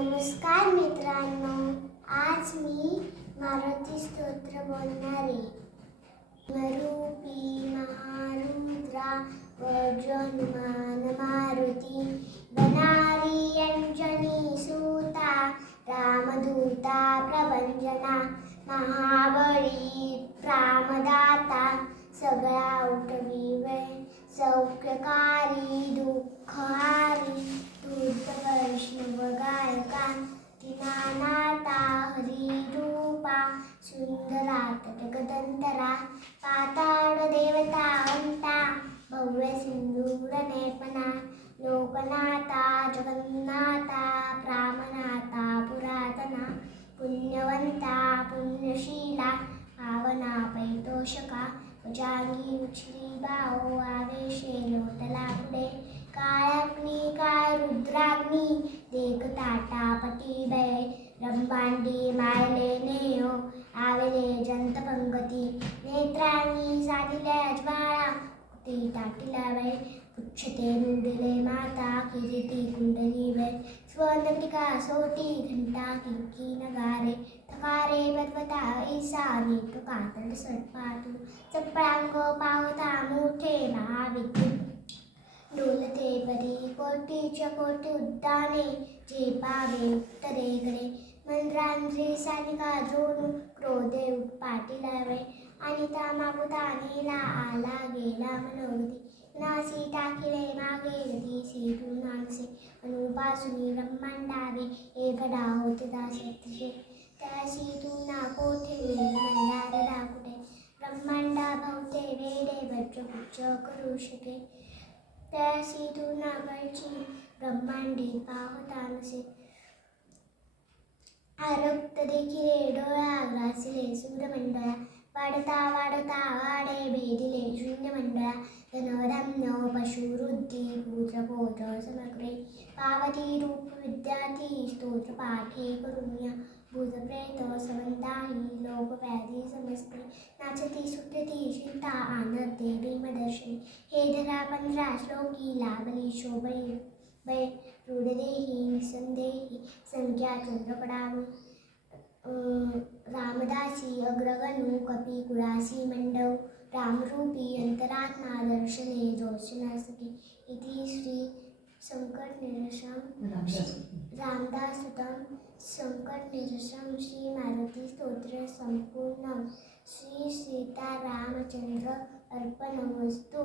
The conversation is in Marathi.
नमस्कार मित्रांनो, आज मी मारुती स्तोत्र बोलणार आहे. रूपी महारुद्रा वज्रहनुमान मारुती, बनारी अंजनी सूता, रामदूता प्रभंजना, महाबळी प्राणदाता, सगळा उठविवे सौख्यकारी दुःखहारी, धूर्त वैष्णव गायका, दीनानाथा हरी रूपा, सुंदरात जगदंतरा, पाताळ देवता अंता, भव्य सिंदूर नेपना, लोकनाथा जगन्नाथा, प्राणनाथा पुरातना, पुण्यवंता पुण्यशीला, पावना पैतोषका, भुजांगी उचली बाओ, आवेशे लोटला पुढे, काळाग्नी काय रुद्राग्नी, देखताटा पटीबळे, रंभांडी मायले नेयो, आवेले जंत पंगती, नेत्रांनी साधिल्या ज्वाळा, ती ताटिला वेळ, पुच्छते मुंडिले माता, किरीटी कुंडली वेळ, स्वनगरिका सोटी घंटा किंकी नगारे, थकारे बदवता ऐसा नीट कातड सटपातू, चपळांग पावता मोठे महाविद्युत, डोलते परी कोटीच्या कोटी उद्याने, जे पावे उत्तरेकडे, मंद्रांद्री सानिका जोडून, क्रोधे पाटीला वेळ, आणि ता मागुता नेला आला गेला मनोगती, नासी टाकिले मागे गती, सीतून नानसे अनुपासुनी ब्रह्मांडावे, हे घडा होते दासत्रिशे, त्या सीतून ना कोठे मंदार डाकुटे, ब्रह्मांडा भवते वेडे वज्रपुच्छ करू शके, त्या सीतून नागळची ब्रह्मांडी पाहता नसे, आरक्त देखिले डोळा ग्रासिले सूर्यमंडळा, वाढता वाढता वाडे भेदिले शून्यमंडळा, धनधान्य पशुवृद्धी पुत्रपौत्र समग्रे, पावती रूप विद्यार्थी स्तोत्र पाठे करुण्या, भूतप्रेत समंताही लोकव्याधी समजते, नाचती सुटती चिंता आनंद देवी मदर्शनी, हे धरा 15 श्लोकी लाभली शोभळी बै, रूढदेही संदेही संख्या चंद्रकडावी, रामदासी अग्रगणू कपी कुळासी मंडव, रामरूपी अंतरात्मा दर्शने जोशनासकी, इति श्री संकट निरसम रामदासुतम संकट निरसम श्री मारुती स्तोत्र संपूर्ण, श्री सीतारामचंद्र अर्पणमस्तु.